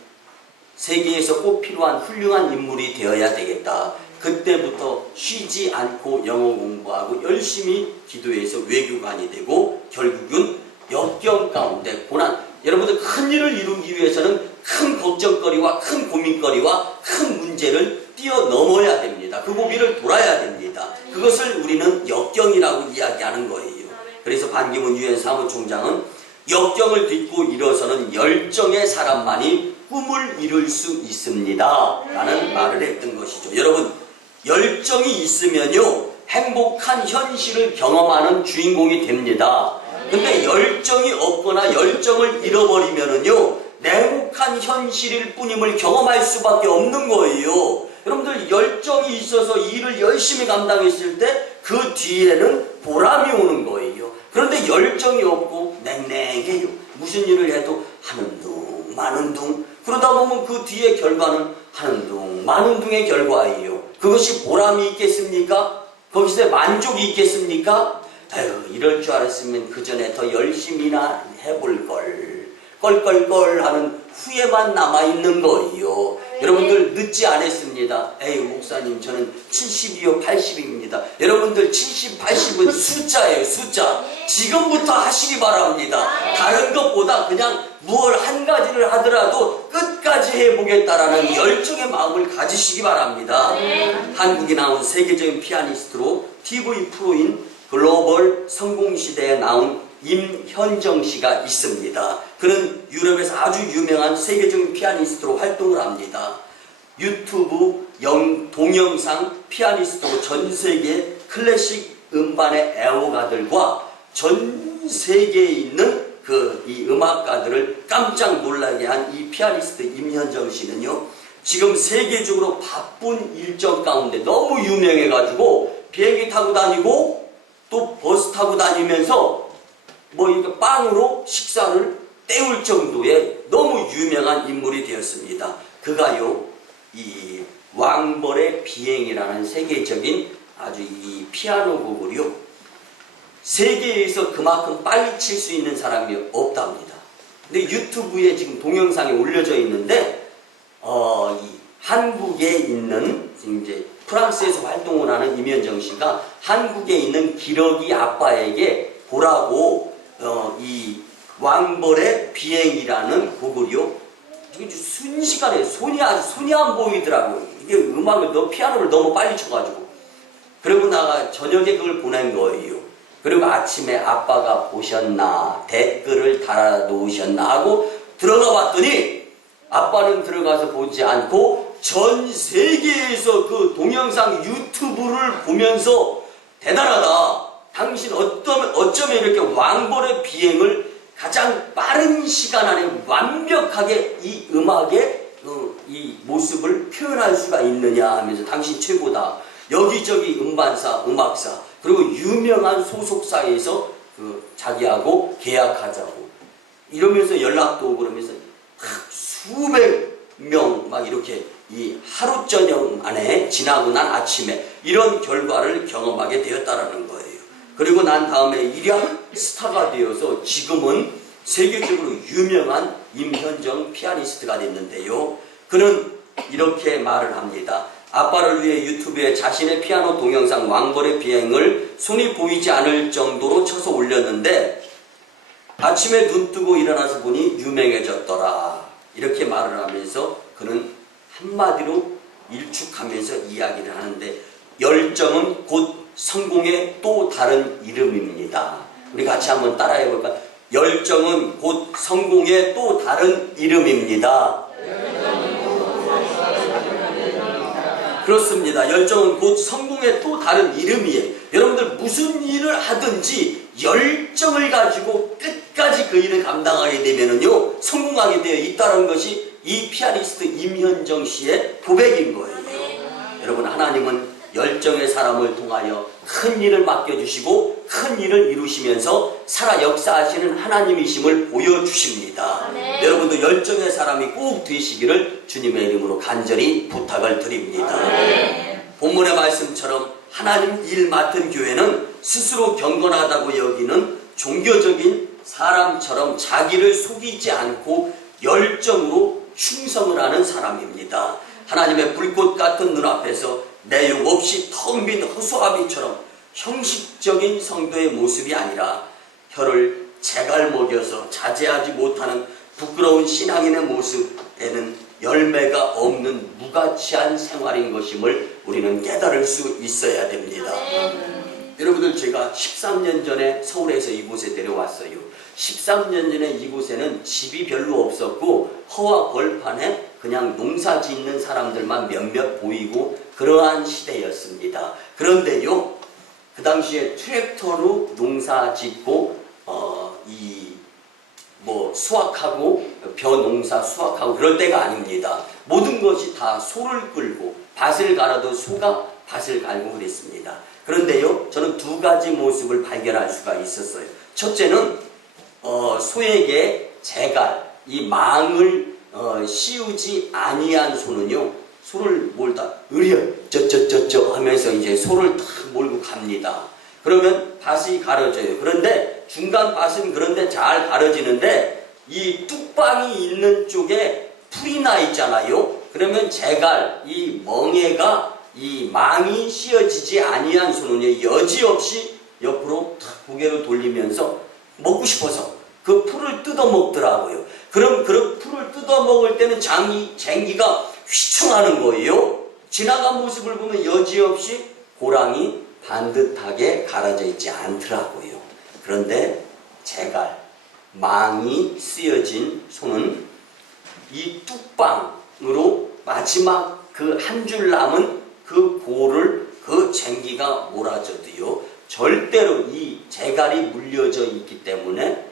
세계에서 꼭 필요한 훌륭한 인물이 되어야 되겠다. 그때부터 쉬지 않고 영어 공부하고 열심히 기도해서 외교관이 되고 결국은 역경 가운데 고난, 여러분들 큰 일을 이루기 위해서는 큰 걱정거리와 큰 고민거리와 큰 문제를 뛰어넘어야 됩니다. 그 고비를 돌아야 됩니다. 그것을 우리는 역경이라고 이야기하는 거예요. 그래서 반기문 유엔 사무총장은 역경을 딛고 일어서는 열정의 사람만이 꿈을 이룰 수 있습니다 라는 말을 했던 것이죠. 여러분, 열정이 있으면요 행복한 현실을 경험하는 주인공이 됩니다. 근데 열정이 없거나 열정을 잃어버리면은요 냉혹한 현실일 뿐임을 경험할 수밖에 없는 거예요. 여러분들 열정이 있어서 일을 열심히 감당했을 때 그 뒤에는 보람이 오는 거예요. 그런데 열정이 없고 냉랭해요. 무슨 일을 해도 하는 둥 마는 둥, 그러다 보면 그 뒤의 결과는 하는 둥 마는 둥의 결과예요. 그것이 보람이 있겠습니까? 거기서 만족이 있겠습니까? 아유, 이럴 줄 알았으면 그 전에 더 열심히나 해볼 걸. 껄껄껄 하는 후회만 남아있는 거예요. 여러분들 늦지 않았습니다. 에이 목사님 저는 70이요 80입니다. 여러분들 70, 80은 숫자예요. 숫자. 지금부터 하시기 바랍니다. 다른 것보다 그냥 무얼 한 가지를 하더라도 끝까지 해보겠다라는 열정의 마음을 가지시기 바랍니다. 한국이 나온 세계적인 피아니스트로 TV 프로인 글로벌 성공시대에 나온 임현정 씨가 있습니다. 그는 유럽에서 아주 유명한 세계적인 피아니스트로 활동을 합니다. 유튜브 동영상 피아니스트로 전 세계 클래식 음반의 애호가들과 전 세계에 있는 이 음악가들을 깜짝 놀라게 한 이 피아니스트 임현정 씨는요, 지금 세계적으로 바쁜 일정 가운데 너무 유명해가지고 비행기 타고 다니고 또 버스 타고 다니면서 뭐 이렇게 빵으로 식사를 때울 정도의 너무 유명한 인물이 되었습니다. 그가요, 이 왕벌의 비행이라는 세계적인 아주 이 피아노 곡을요, 세계에서 그만큼 빨리 칠 수 있는 사람이 없답니다. 근데 유튜브에 지금 동영상이 올려져 있는데, 이 한국에 있는 이제 프랑스에서 활동을 하는 임현정 씨가 한국에 있는 기러기 아빠에게 보라고 이 왕벌의 비행이라는 곡을요, 순식간에 손이 안 보이더라고요. 이게 피아노를 너무 빨리 쳐가지고. 그리고 나가 저녁에 그걸 보낸 거예요. 그리고 아침에 아빠가 보셨나, 댓글을 달아놓으셨나 하고 들어가 봤더니 아빠는 들어가서 보지 않고 전 세계에서 그 동영상 유튜브를 보면서 대단하다. 당신 어쩌면 이렇게 왕벌의 비행을 가장 빠른 시간 안에 완벽하게 이 음악의 이 모습을 표현할 수가 있느냐 하면서 당신 최고다. 여기저기 음반사, 음악사, 그리고 유명한 소속사에서 자기하고 계약하자고 이러면서 연락도 오고 그러면서 수백 명 막 이렇게 이 하루 저녁 안에 지나고 난 아침에 이런 결과를 경험하게 되었다라는 거예요. 그리고 난 다음에 일약 스타가 되어서 지금은 세계적으로 유명한 임현정 피아니스트가 됐는데요. 그는 이렇게 말을 합니다. 아빠를 위해 유튜브에 자신의 피아노 동영상 왕벌의 비행을 손이 보이지 않을 정도로 쳐서 올렸는데 아침에 눈 뜨고 일어나서 보니 유명해졌더라. 이렇게 말을 하면서 그는 한마디로 일축하면서 이야기를 하는데, 열정은 곧 성공의 또 다른 이름입니다. 우리 같이 한번 따라해 볼까요? 열정은 곧 성공의 또 다른 이름입니다. 그렇습니다. 열정은 곧 성공의 또 다른 이름이에요. 여러분들 무슨 일을 하든지 열정을 가지고 끝까지 그 일을 감당하게 되면은요, 성공하게 되어 있다는 것이 이 피아니스트 임현정 씨의 고백인 거예요. 여러분, 하나님은 열정의 사람을 통하여 큰 일을 맡겨주시고 큰 일을 이루시면서 살아 역사하시는 하나님이심을 보여주십니다. 여러분도 열정의 사람이 꼭 되시기를 주님의 이름으로 간절히 부탁을 드립니다. 본문의 말씀처럼 하나님 일 맡은 교회는 스스로 경건하다고 여기는 종교적인 사람처럼 자기를 속이지 않고 열정으로 충성을 하는 사람입니다. 하나님의 불꽃 같은 눈앞에서 내용 없이 텅 빈 허수아비처럼 형식적인 성도의 모습이 아니라 혀를 제갈 먹여서 자제하지 못하는 부끄러운 신앙인의 모습에는 열매가 없는 무가치한 생활인 것임을 우리는 깨달을 수 있어야 됩니다. 여러분들, 제가 13년 전에 서울에서 이곳에 내려왔어요. 13년 전에 이곳에는 집이 별로 없었고 허와 벌판에 그냥 농사 짓는 사람들만 몇몇 보이고 그러한 시대였습니다. 그런데요, 그 당시에 트랙터로 농사 짓고 수확하고 벼농사 수확하고 그럴 때가 아닙니다. 모든 것이 다 소를 끌고 밭을 갈아도 소가 밭을 갈고 그랬습니다. 그런데요, 저는 두 가지 모습을 발견할 수가 있었어요. 첫째는 소에게 제갈, 이 망을 씌우지 아니한 소는요, 소를 몰다 으려 쩌쩌쩌쩌 하면서 이제 소를 탁 몰고 갑니다. 그러면 밭이 가려져요. 그런데 중간 밭은 그런데 잘 가려지는데 이 뚝방이 있는 쪽에 풀이 나 있잖아요. 그러면 제갈, 이 멍에가 이 망이 씌어지지 아니한 소는요, 여지없이 옆으로 탁 고개를 돌리면서 먹고 싶어서 그 풀을 뜯어 먹더라고요. 그럼 그 풀을 뜯어 먹을 때는 쟁기가 휘청하는 거예요. 지나간 모습을 보면 여지없이 고랑이 반듯하게 갈아져 있지 않더라고요. 그런데 제갈, 망이 쓰여진 소는 이 뚝방으로 마지막 그 한 줄 남은 그 고를 그 쟁기가 몰아져도요, 절대로 이 제갈이 물려져 있기 때문에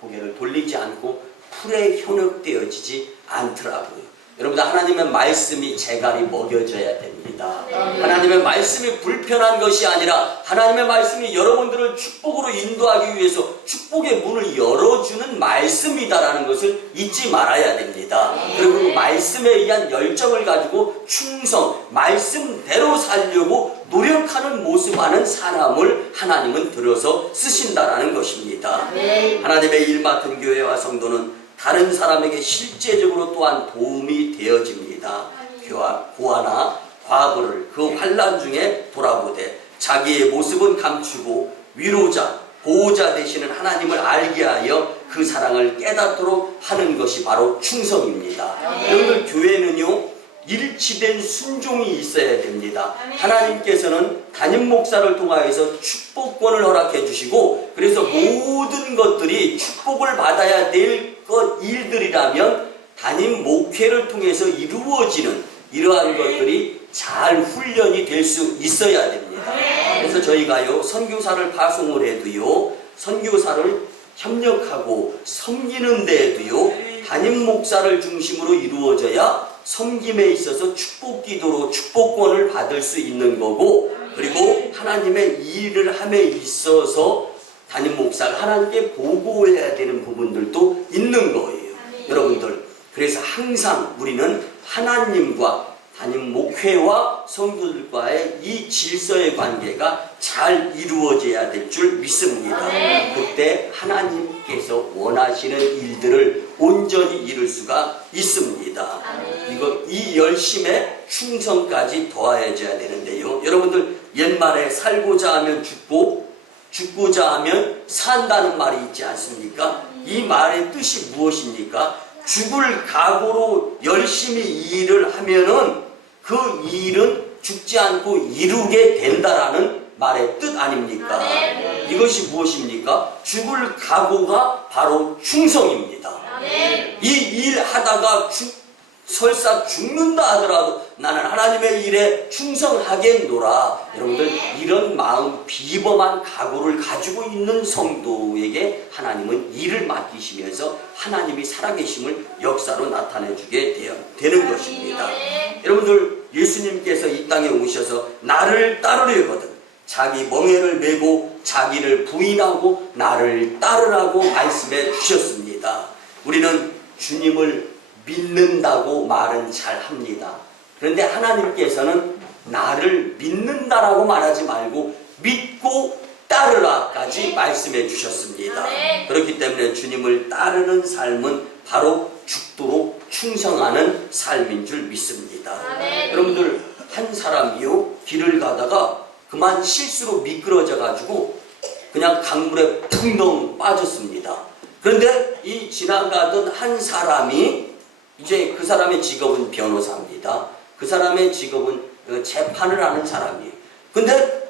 고개를 돌리지 않고 풀에 현혹되어지지 않더라고요. 여러분들, 하나님의 말씀이 제갈이 먹여져야 됩니다. 하나님의 말씀이 불편한 것이 아니라 하나님의 말씀이 여러분들을 축복으로 인도하기 위해서 축복의 문을 열어주는 말씀이다라는 것을 잊지 말아야 됩니다. 그리고 그 말씀에 의한 열정을 가지고 충성, 말씀대로 살려고 노력하는 모습하는 사람을 하나님은 들어서 쓰신다라는 것입니다. 하나님의 일 맡은 교회와 성도는 다른 사람에게 실제적으로 또한 도움이 되어집니다. 고아나 과부를 그 환난 중에 돌아보되 자기의 모습은 감추고 위로자, 보호자 되시는 하나님을 알게 하여 그 사랑을 깨닫도록 하는 것이 바로 충성입니다. 여러분들, 교회는요, 일치된 순종이 있어야 됩니다. 하나님께서는 담임 목사를 통하여서 축복권을 허락해 주시고, 그래서 모든 것들이 축복을 받아야 될 일들이라면 담임 목회를 통해서 이루어지는 이러한 것들이 잘 훈련이 될 수 있어야 됩니다. 그래서 저희가요, 선교사를 파송을 해도요, 선교사를 협력하고 섬기는 데에도요, 담임 목사를 중심으로 이루어져야 섬김에 있어서 축복 기도로 축복권을 받을 수 있는 거고, 그리고 하나님의 일을 함에 있어서 담임 목사가 하나님께 보고해야 되는 부분들도 있는 거예요. 여러분들, 그래서 항상 우리는 하나님과 담임 목회와 성도들과의 이 질서의 관계가 잘 이루어져야 될 줄 믿습니다. 그때 하나님께서 원하시는 일들을 온전히 이룰 수가 있습니다. 이 열심에 충성까지 더해져야 되는데요. 여러분들, 옛말에 살고자 하면 죽고 죽고자 하면 산다는 말이 있지 않습니까? 이 말의 뜻이 무엇입니까? 죽을 각오로 열심히 일을 하면은 그 일은 죽지 않고 이루게 된다라는 말의 뜻 아닙니까? 이것이 무엇입니까? 죽을 각오가 바로 충성입니다. 이 일 하다가 설사 죽는다 하더라도 나는 하나님의 일에 충성하겠노라. 여러분들, 이런 마음, 비범한 각오를 가지고 있는 성도에게 하나님은 일을 맡기시면서 하나님이 살아계심을 역사로 나타내주게 되는 것입니다. 여러분들, 예수님께서 이 땅에 오셔서 나를 따르려거든 자기 멍에를 메고 자기를 부인하고 나를 따르라고 말씀해 주셨습니다. 우리는 주님을 믿는다고 말은 잘 합니다. 그런데 하나님께서는 나를 믿는다라고 말하지 말고 믿고 따르라까지 말씀해 주셨습니다. 그렇기 때문에 주님을 따르는 삶은 바로 죽도록 충성하는 삶인 줄 믿습니다. 여러분들, 한 사람이요 길을 가다가 그만 실수로 미끄러져 가지고 그냥 강물에 풍덩 빠졌습니다. 그런데 이 지나가던 한 사람이, 이제 그 사람의 직업은 변호사입니다. 그 사람의 직업은 재판을 하는 사람이에요. 근데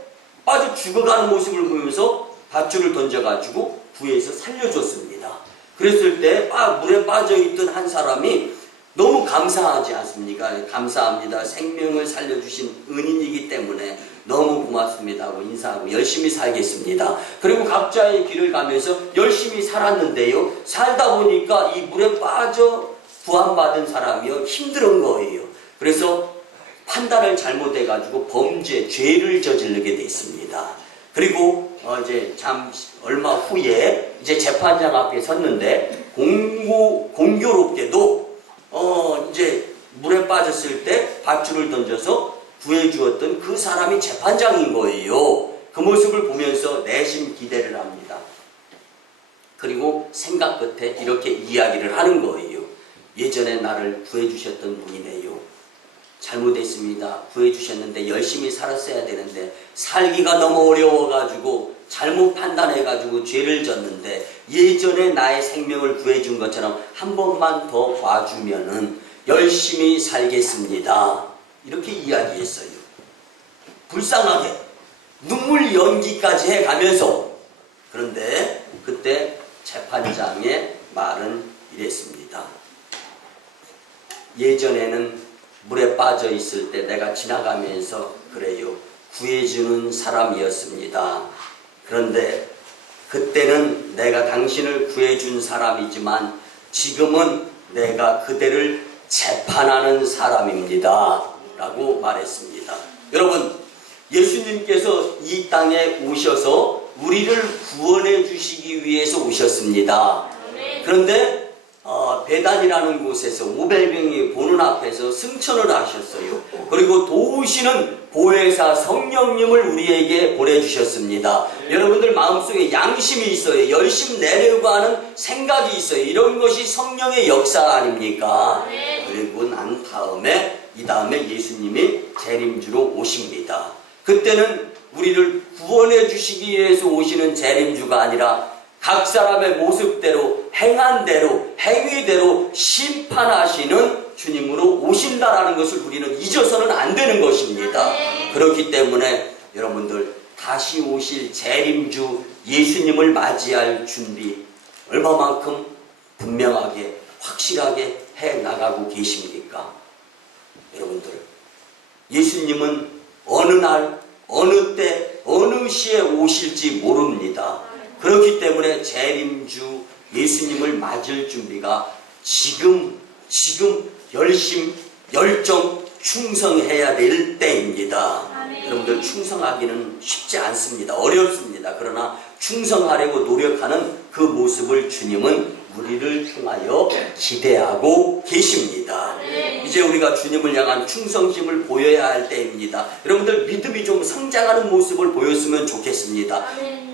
빠져 죽어가는 모습을 보면서 밧줄을 던져가지고 구해서 살려줬습니다. 그랬을 때 물에 빠져있던 한 사람이 너무 감사하지 않습니까? 감사합니다. 생명을 살려주신 은인이기 때문에 너무 고맙습니다 하고 인사하고 열심히 살겠습니다. 그리고 각자의 길을 가면서 열심히 살았는데요, 살다 보니까 이 물에 빠져 구원받은 사람이요 힘든 거예요. 그래서 판단을 잘못해가지고 죄를 저지르게 돼 있습니다. 그리고 이제 얼마 후에 이제 재판장 앞에 섰는데 공교롭게도 이제 물에 빠졌을 때 밧줄을 던져서 구해주었던 그 사람이 재판장인 거예요. 그 모습을 보면서 내심 기대를 합니다. 그리고 생각 끝에 이렇게 이야기를 하는 거예요. 예전에 나를 구해주셨던 분이네요. 잘못했습니다. 구해주셨는데 열심히 살았어야 되는데 살기가 너무 어려워가지고 잘못 판단해가지고 죄를 졌는데 예전에 나의 생명을 구해준 것처럼 한 번만 더 봐주면은 열심히 살겠습니다. 이렇게 이야기했어요. 불쌍하게 눈물 연기까지 해가면서. 그런데 그때 재판장의 말은 이랬습니다. 예전에는 물에 빠져 있을 때 내가 지나가면서 그래요, 구해주는 사람이었습니다. 그런데 그때는 내가 당신을 구해준 사람이지만 지금은 내가 그대를 재판하는 사람입니다 라고 말했습니다. 여러분, 예수님께서 이 땅에 오셔서 우리를 구원해 주시기 위해서 오셨습니다. 그런데 베단이라는 곳에서 500명이 보는 앞에서 승천을 하셨어요. 그리고 도우시는 보혜사 성령님을 우리에게 보내주셨습니다. 여러분들 마음속에 양심이 있어요. 열심 내려고 하는 생각이 있어요. 이런 것이 성령의 역사 아닙니까? 그리고 난 다음에 이 다음에 예수님이 재림주로 오십니다. 그때는 우리를 구원해 주시기 위해서 오시는 재림주가 아니라 각 사람의 모습대로, 행한 대로, 행위대로 심판하시는 주님으로 오신다라는 것을 우리는 잊어서는 안 되는 것입니다. 그렇기 때문에 여러분들, 다시 오실 재림주 예수님을 맞이할 준비 얼마만큼 분명하게 확실하게 해나가고 계십니까? 여러분들, 예수님은 어느 날, 어느 때, 어느 시에 오실지 모릅니다. 그렇기 때문에 재림주 예수님을 맞을 준비가 지금 열정 충성해야 될 때입니다. 여러분들, 충성하기는 쉽지 않습니다. 어렵습니다. 그러나 충성하려고 노력하는 그 모습을 주님은 우리를 통하여 기대하고 계십니다. 이제 우리가 주님을 향한 충성심을 보여야 할 때입니다. 여러분들, 믿음이 좀 성장하는 모습을 보였으면 좋겠습니다.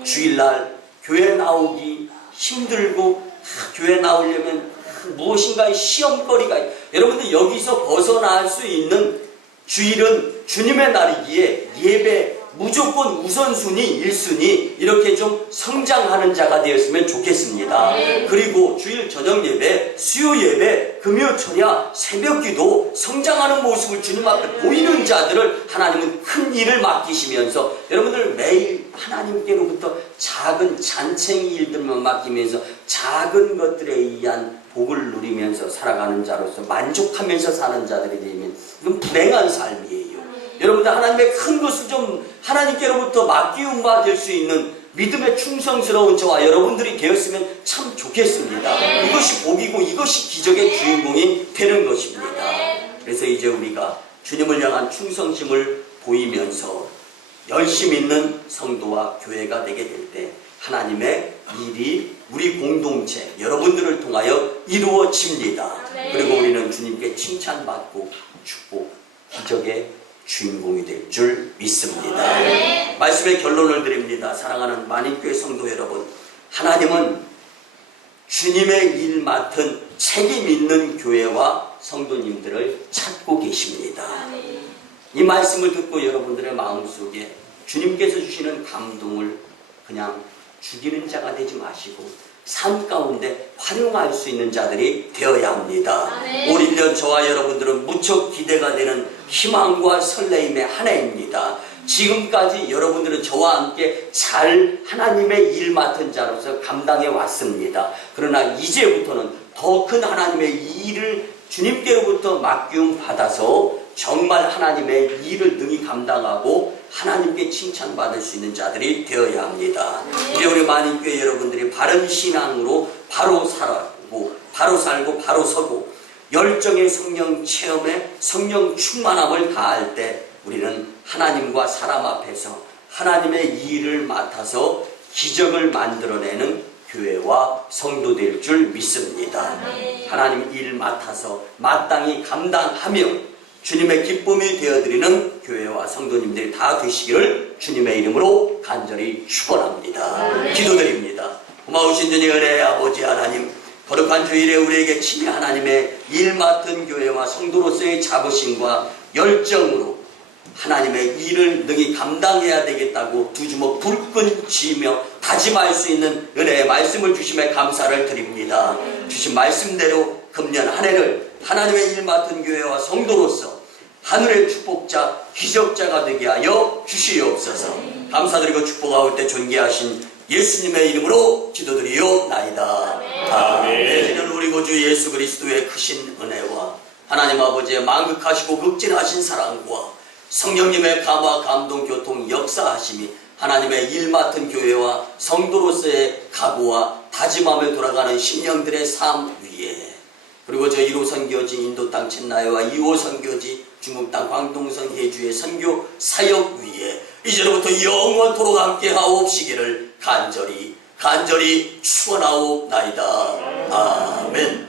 주일날 교회 나오기 힘들고 교회 나오려면 무엇인가의 시험거리가, 여러분들 여기서 벗어날 수 있는 주일은 주님의 날이기에 예배 무조건 우선순위 1순위 이렇게 좀 성장하는 자가 되었으면 좋겠습니다. 그리고 주일 저녁 예배, 수요 예배 예배, 금요 철야, 새벽기도 성장하는 모습을 주님 앞에 보이는 자들을 하나님은 큰 일을 맡기시면서 여러분들 매일 하나님께로부터 작은 잔챙이 일들만 맡기면서 작은 것들에 의한 복을 누리면서 살아가는 자로서 만족하면서 사는 자들이 되면 이건 불행한 삶이에요. 여러분들 하나님의 큰 것을 좀 하나님께로부터 맡기움 받을 수 있는 믿음에 충성스러운 저와 여러분들이 되었으면 참 좋겠습니다. 이것이 복이고 이것이 기적의 주인공이 되는 것입니다. 그래서 이제 우리가 주님을 향한 충성심을 보이면서 열심 있는 성도와 교회가 되게 될 때 하나님의 일이 우리 공동체 여러분들을 통하여 이루어집니다. 그리고 우리는 주님께 칭찬받고 축복, 기적의 주인공이 될 줄 믿습니다. 말씀의 결론을 드립니다. 사랑하는 만인교회 성도 여러분, 하나님은 주님의 일 맡은 책임 있는 교회와 성도님들을 찾고 계십니다. 이 말씀을 듣고 여러분들의 마음속에 주님께서 주시는 감동을 그냥 죽이는 자가 되지 마시고 삶 가운데 활용할 수 있는 자들이 되어야 합니다. 올 1년 저와 여러분들은 무척 기대가 되는 희망과 설레임의 한 해입니다. 지금까지 여러분들은 저와 함께 잘 하나님의 일 맡은 자로서 감당해 왔습니다. 그러나 이제부터는 더 큰 하나님의 일을 주님께로부터 맡기움 받아서 정말 하나님의 일을 능히 감당하고 하나님께 칭찬받을 수 있는 자들이 되어야 합니다. 이제 우리 만인교회 여러분들이 바른 신앙으로 바로 살고 바로 서고 열정의 성령 체험에 성령 충만함을 다할 때 우리는 하나님과 사람 앞에서 하나님의 일을 맡아서 기적을 만들어내는 교회와 성도 될 줄 믿습니다. 하나님 일 맡아서 마땅히 감당하며 주님의 기쁨이 되어드리는 교회와 성도님들이 다 되시기를 주님의 이름으로 간절히 축원합니다. 기도드립니다. 고마우신 주님 은혜의 아버지 하나님, 거룩한 주일에 우리에게 친히 하나님의 일 맡은 교회와 성도로서의 자부심과 열정으로 하나님의 일을 능히 감당해야 되겠다고 두 주먹 불끈 쥐며 다짐할 수 있는 은혜의 말씀을 주심에 감사를 드립니다. 주신 말씀대로 금년 한 해를 하나님의 일 맡은 교회와 성도로서 하늘의 축복자, 기적자가 되게 하여 주시옵소서. 감사드리고 축복하올 때 존귀하신 예수님의 이름으로 기도드리옵나이다. 아멘. 이는 우리 구주 예수 그리스도의 크신 은혜와 하나님 아버지의 만극하시고 극진하신 사랑과 성령님의 감화 감동 교통 역사하심이 하나님의 일 맡은 교회와 성도로서의 각오와 다짐함에 돌아가는 심령들의 삶 위에, 그리고 저 1호 선교지 인도 땅 첸나이와 2호 선교지 중국 땅 광동성 해주의 선교 사역 위에 이제로부터 영원토록 함께 하옵시기를 간절히 축원하옵나이다. 아멘.